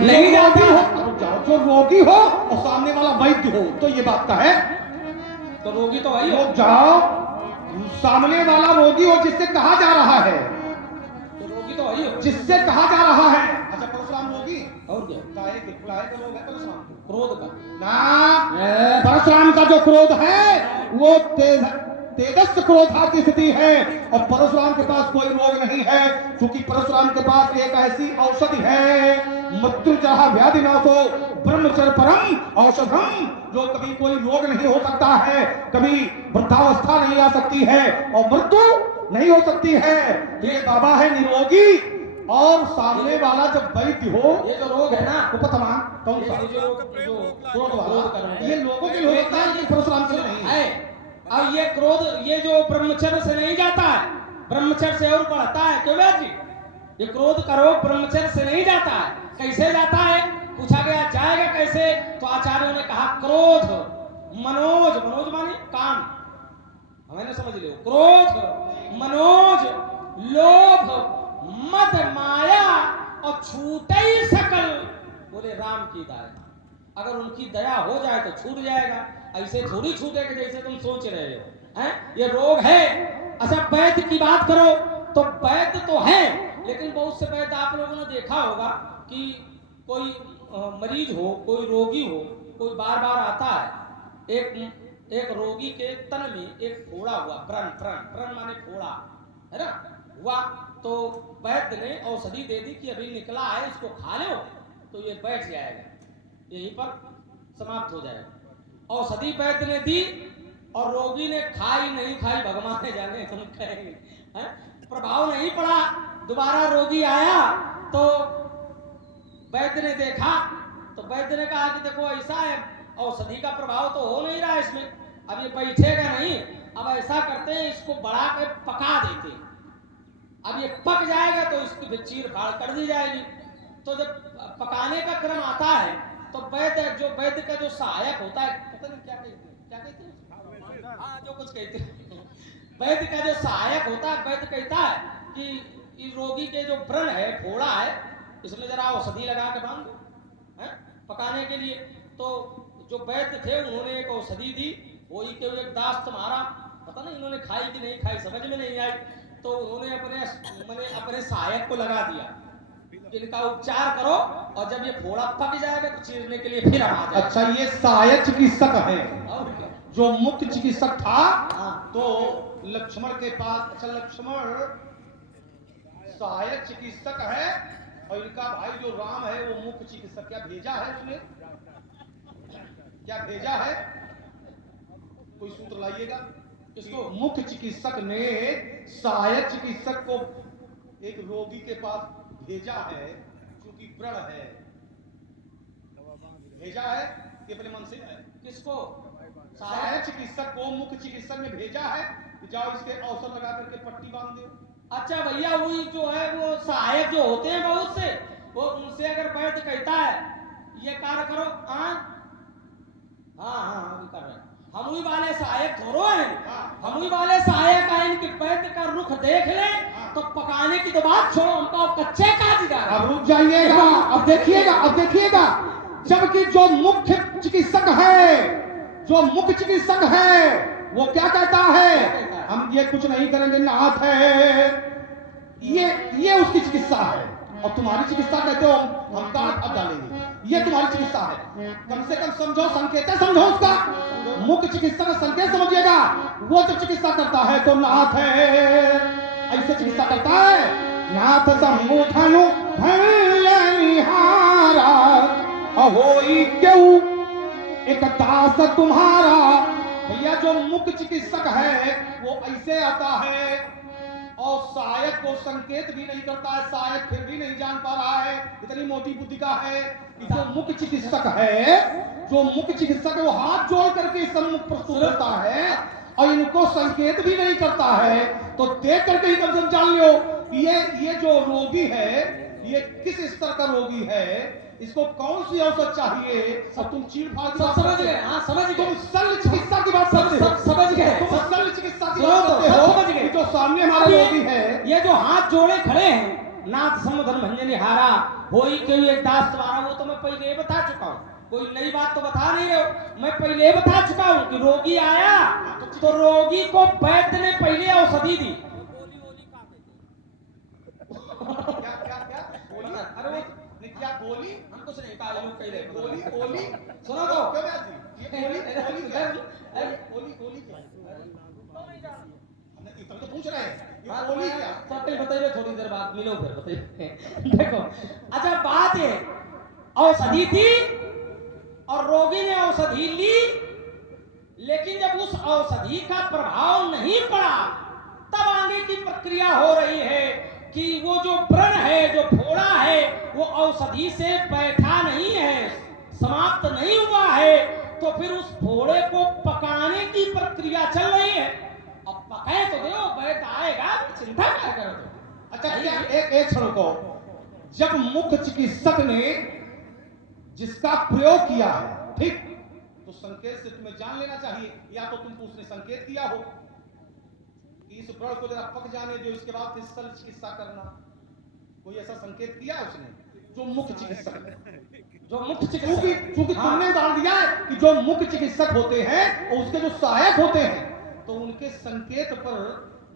नहीं जाता हो, जाओ जो रोगी हो और सामने वाला वैद्य हो तो ये बात का है। तो रोगी तो वही हो। तो जाओ सामने वाला रोगी हो जिससे कहा जा रहा है, तो रोगी तो वही हो जिससे कहा जा रहा है। अच्छा परशुराम रोगी और क्या काहे का रोग है परशुराम को? क्रोध का ना, परशुराम का जो क्रोध है वो तेजस्व क्रोधा की स्थिति है और परशुराम के पास कोई रोग नहीं है, क्योंकि परशुराम के पास एक ऐसी औषधि है, मृत्युजः व्याधिनाशो ब्रह्मचर्य परम औषधम, जो कभी कोई रोग नहीं हो सकता है, कभी वृद्धावस्था नहीं आ सकती है और मृत्यु नहीं हो सकती है। ये बाबा है निरोगी और सामने वाला जब वैद्य हो, ये जो रोग है ना उपतमा कौन सा ये जो क्रोध वाला, क्रोध का रोग है, ये लोगों के लिए हो सकता है लेकिन परशुराम के लिए नहीं है। है। और ये क्रोध ये जो ब्रह्मचर्य से नहीं जाता है, ब्रह्मचर्य से और बढ़ता है। क्यों व्यास जी? ये क्रोध का रोग ब्रह्मचर्य से नहीं जाता है। कैसे जाता है? पूछा गया जाएगा कैसे, तो आचार्यों ने कहा क्रोध मनोज, मनोज माने काम, हमें समझ लो, क्रोध मनोज लोभ मद माया और छूटे सकल, बोले राम की दया, अगर उनकी दया हो जाए तो छूट जाएगा। ऐसे थोड़ी छूटेगा जैसे तुम सोच रहे हो, हैं? ये रोग है। अच्छा वैद्य की बात करो तो वैद्य तो है, लेकिन बहुत से वैद्य आप लोगों ने देखा होगा कि कोई मरीज हो, कोई रोगी हो, कोई बार बार आता है, एक रोगी के तन में एक फोड़ा हुआ, व्रण व्रण व्रण माने फोड़ा है ना हुआ, तो वैद्य ने औषधि दे दी कि अभी निकला है, इसको खा लो तो ये बैठ जाएगा, यहीं पर समाप्त हो जाएगा। औषधि वैद्य ने दी और रोगी ने खाई नहीं खाई भगवान ने जाने, हम कहेंगे प्रभाव नहीं पड़ा। दोबारा रोगी आया तो वैद्य ने देखा, तो वैद्य ने कहा कि देखो ऐसा है, औषधि का प्रभाव तो हो नहीं रहा इसमें, अब ये बैठेगा नहीं, अब ऐसा करते हैं इसको बढ़ा के पका देते, अब ये पक जाएगा तो इसकी चीर फाड़ कर दी जाएगी। तो जब पकाने का क्रम आता है तो वैद्य का जो सहायक होता है, पता नहीं क्या कहते हैं, हाँ जो कुछ कहते हैं, वैद्य का जो सहायक होता है, वैद्य कहता है कि इस रोगी के जो व्रण है, फोड़ा है, इसमें जरा औषधि लगा के बांध दो पकाने के लिए। तो जो वैद्य थे उन्होंने एक औषधि दी, वही के एक दास तुम्हारा, पता नहीं इन्होंने खाई कि नहीं खाई, समझ में नहीं आई, तो उन्होंने अपने सहायक को लगा दिया, इनका उपचार करो और जब ये फोड़ा पक जाएगा तो चीरने के लिए फिर आ जाएगा। अच्छा ये सहायक चिकित्सक है, और क्या? जो मुख्य चिकित्सक था हाँ। तो लक्ष्मण के पास, अच्छा लक्ष्मण सहायक चिकित्सक है और इनका भाई जो राम है वो मुख्य चिकित्सक, क्या भेजा है उसने, क्या भेजा है, कोई सूत्र लाइएगा। इसको मुख्य चिकित्सक ने सहायक चिकित्सक को एक रोगी के पास भेजा है, क्योंकि व्रण है, भेजा है कि अपने मन से है, किसको, सहायक चिकित्सक को मुख्य चिकित्सक ने भेजा है कि जाओ इसके औषध लगा करके पट्टी बांध दो। अच्छा भैया वही जो है वो सहायक जो होते हैं बहुत से, वो उनसे अगर वैद्य कहता है ये कार्य करो, हाँ हम कर रहे हैं, हम ही वाले सहायक थोड़ो हैं, हम ही वाले सहायक आए कि वैद्य का रुख देख ले तो पकाने की तो बात छोड़ो, हमको कच्चे का दिखा। अब रुक जाइएगा, अब देखिएगा, जबकि जो मुख्य चिकित्सक है, जो मुख्य चिकित्सक है वो क्या कहता है, हम ये कुछ नहीं करेंगे, नाथ है, ये उसकी चिकित्सा है और तुम्हारी चिकित्सा कहते हो हम काट अब डालेंगे, ये तुम्हारी चिकित्सा है। कम से कम समझो, संकेत समझो उसका, मुख्य चिकित्सा का संकेत समझिएगा। वो जब चिकित्सा करता है तो नाथ है, ऐसे चिकित्सा करता है, नाथ सम्मुखनु भयनिहारा अहोई क्यों एक दास तुम्हारा। भैया जो मुख्य चिकित्सक है वो ऐसे आता है और सहायक को संकेत भी नहीं करता है, सहायक फिर भी नहीं जान पा रहा है, इतनी मोटी बुद्धि का है। जो मुख्य चिकित्सक है, जो मुख्य चिकित्सक है वो हाथ जोड़ करके सम्मुख प्रस्तुत होता है और इनको संकेत भी नहीं करता है, तो देख करके ही कम से कम जान लो ये जो रोगी है ये किस स्तर का रोगी है, इसको कौन सी औषध चाहिए। और तुम चीड़ फाड़ की बात समझ गए, हाँ समझ गए, तुम शल्य चिकित्सा की बात करते हो, समझ गए, तुम शल्य चिकित्सा की बात करते हो, समझ गए। जो सामने हमारा रोगी है, ये जो हाथ जोड़े खड़े हैं नाथ समुधन भंजन हारा होई के एक दास तुम्हारा, वो तो मैं पहले बता चुका हूँ, कोई नई बात तो बता नहीं रहे हो। मैं पहले बता चुका हूँ कि रोगी आया तो रोगी को वैद्य ने पहले औषधि दी। क्या क्या क्या बोली? अरे वो नहीं, क्या बोली? हम कुछ नहीं कहा, लोग कह रहे हैं। बोली बोली सुनो तो। क्यों व्यास जी? ये बोली बोली क्या? बोली बोली क्या? हमने इतना तो पूछ रहे हैं, ये बोली क्या? सब बताइए, थोड़ी देर बाद मिलो फिर बताइए। देखो, अच्छा बात है, औषधि थी और रोगी ने औषधि ली, लेकिन जब उस औषधि का प्रभाव नहीं पड़ा तब आगे की प्रक्रिया हो रही है कि वो जो व्रण है, जो फोड़ा है, वो औषधि से बैठा नहीं है, समाप्त नहीं हुआ है, तो फिर उस फोड़े को पकाने की प्रक्रिया चल रही है। अब पकाए तो दो, वैद्य आएगा, चिंता क्या करो तुम। अच्छा क्या, एक क्षण को, जब मुख्य चिकित्सक ने जिसका प्रयोग किया है, ठीक, तो संकेत से तुम्हें जान लेना चाहिए, या तो तुमको उसने संकेत किया हो कि इस व्रण को जरा पक जाने दो, इसके बाद फिर सरल चिकित्सा करना। कोई ऐसा संकेत किया उसने? जो मुख्य चिकित्सक है, जो मुख्य चिकित्सक, क्योंकि तुमने डाल दिया है कि जो मुख्य चिकित्सक होते हैं और उसके जो सहायक होते हैं, तो उनके संकेत पर,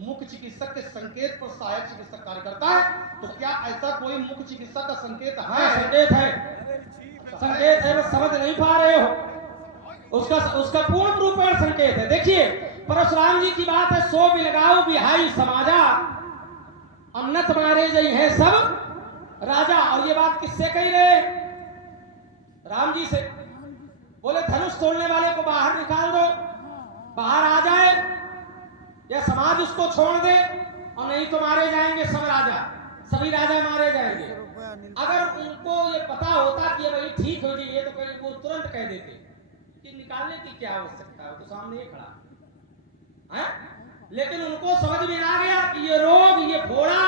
मुख्य चिकित्सक के संकेत पर सहायक चिकित्सक कार्य करता है। तो क्या ऐसा कोई मुख्य चिकित्सक का संकेत है? हाँ, संकेत है, संकेत है, बस समझ नहीं पा रहे हो। उसका पूर्ण रूपेण संकेत है। देखिए, परशुराम जी की बात है, सो बिलगाऊ बिहाई समाजा, अन्नत मारे जई है सब राजा। और ये बात किससे कही रहे? राम जी से। बोले धनुष तोड़ने वाले को बाहर निकाल दो, बाहर आ जाए, या समाज उसको छोड़ दे, और नहीं तो मारे जाएंगे सब राजा, सभी राजा मारे जाएंगे। अगर उनको ये पता होता कि ये भाई ठीक हो जाइए, तो कहीं वो तुरंत कह देते कि निकालने की क्या आवश्यकता है, तो सामने ही खड़ा है। लेकिन उनको समझ में आ गया कि ये रोग, ये फोड़ा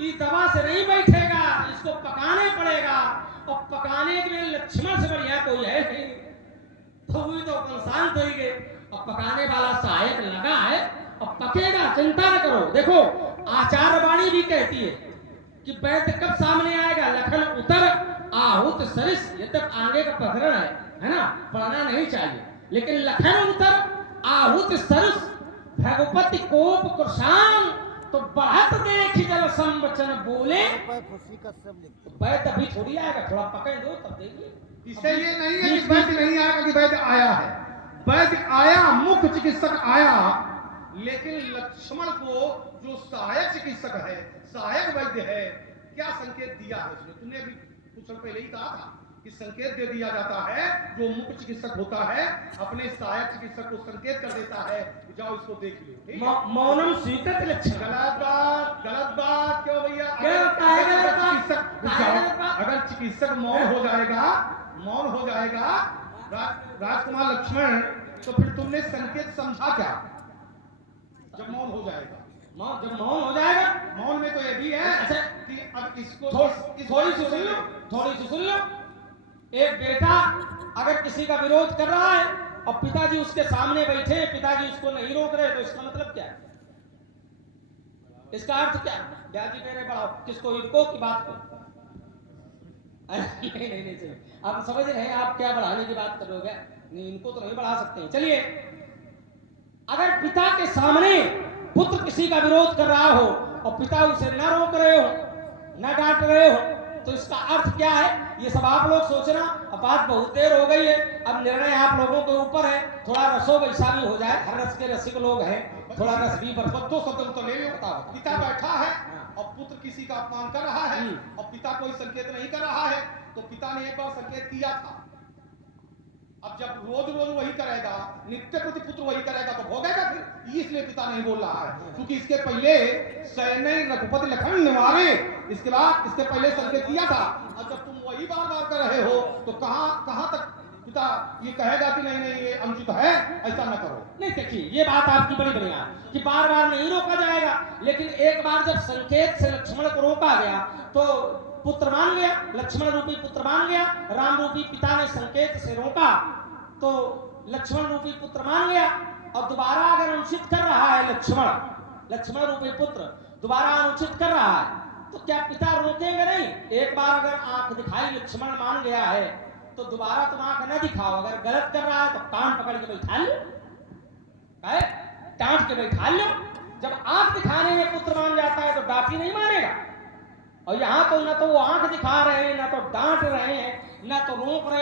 इस दवा से नहीं बैठेगा, इसको पकाने पड़ेगा, और पकाने के लिए लक्ष्मण से बढ़िया कोई है नहीं। तो वो तो अपन शांत हो गए, और पकाने वाला सहायक लगा है, और पकेगा, चिंता न करो। देखो, आचार्य वाणी भी कहती है कि वैद्य कब सामने आएगा? लखन उतर आहुत सरिस। ये तक आगे का प्रकरण है ना, पढ़ना नहीं चाहिए, लेकिन लखन उतर आहुत सरिस भगवती कोप कृषान, तो बढ़त देखी जल संवचन बोले। वैद्य अभी थोड़ी आएगा, थोड़ा पकड़ दो तब देखिए। इससे ये नहीं है कि वैद्य नहीं आएगा कि वैद्य आया है। वैद्य आया, मुख्य चिकित्सक आया, लेकिन लक्ष्मण को जो सहायक चिकित्सक है, सहायक वैद्य है, क्या संकेत दिया है उसने? तुमने अभी कुछ क्षण पहले ही कहा था कि संकेत दे दिया जाता है। जो मुख्य चिकित्सक होता है अपने सहायक चिकित्सक को संकेत कर देता है कि जाओ इसको देख लो, ठीक है? मौनम स्वीकृत लक्षण। गलत बात क्यों भैया? अगर चिकित्सक मौन हो जाएगा, मौन हो जाएगा राजकुमार लक्ष्मण, तो फिर तुमने संकेत समझा क्या? जब मौन हो जाएगा, जब मौन हो जाएगा, मौन में तो ये भी है अच्छा कि अब इसको थोड़ी सी सुन लो, थोड़ी सी सुन लो। एक बेटा अगर किसी का विरोध कर रहा है और पिताजी उसके सामने बैठे, पिताजी उसको नहीं रोक रहे, तो इसका मतलब क्या है? इसका अर्थ क्या? दादी मेरे बढ़ाओ, किसको, इनको की बात को? नहीं नहीं नहीं सही, आप समझ रहे हैं आप क्या बढ़ाने की बात कर रहे हो? नहीं, इनको तो नहीं बढ़ा सकते हैं। चलिए, अगर पिता के सामने पुत्र किसी का विरोध कर रहा हो और पिता उसे न रोक रहे हो, न डांट रहे हो, तो इसका अर्थ क्या है? ये सब आप लोग सोचना। अब बात बहुत देर हो गई है, अब निर्णय आप लोगों के ऊपर है। थोड़ा रसो वैसा भी हो जाए, हर रस के रसिक लोग हैं, थोड़ा रस भी पर दो शब्द तो ले लो। बताओ। पिता बैठा है और पुत्र किसी का अपमान कर रहा है और पिता कोई संकेत नहीं कर रहा है, तो पिता ने एक बार संकेत किया था। अब जब रोज रोज वही करेगा, नित्य प्रति पुत्र वही करेगा, तो भोगेगा फिर। इसलिए पिता नहीं बोल रहा है, क्योंकि इसके पहले सैन्य रघुपति लखन निवारे, इसके बाद इसके पहले संकेत दिया था। अब जब तुम वही बार बार कर रहे हो, तो कहां तक पिता ये कहेगा कि नहीं नहीं ये अनुचित है, ऐसा न करो। नहीं, देखिए, ये बात आपकी बड़ी बढ़िया कि बार बार नहीं रोका जाएगा, लेकिन एक बार जब संकेत से लक्ष्मण को रोका गया तो पुत्र मान गया, लक्ष्मण रूपी पुत्र मान गया। राम रूपी पिता ने संकेत से रोका तो लक्ष्मण रूपी पुत्र मान गया। और दोबारा अगर अनुचित कर रहा है लक्ष्मण रूपी पुत्र दोबारा अनुचित कर रहा है, तो क्या पिता रोकेंगे नहीं? एक बार अगर आंख दिखाई लक्ष्मण मान गया है तो दोबारा तुम आंख न दिखाओ। अगर गलत कर रहा है तो कान पकड़ के बैठा लो, है डांट के बैठा लो। जब आंख दिखाने में पुत्र मान जाता है तो डांटी नहीं मानेगा। और यहाँ तो न तो वो आंख दिखा रहे हैं, न तो डांट रहे हैं, न तो रोक रहे हैं।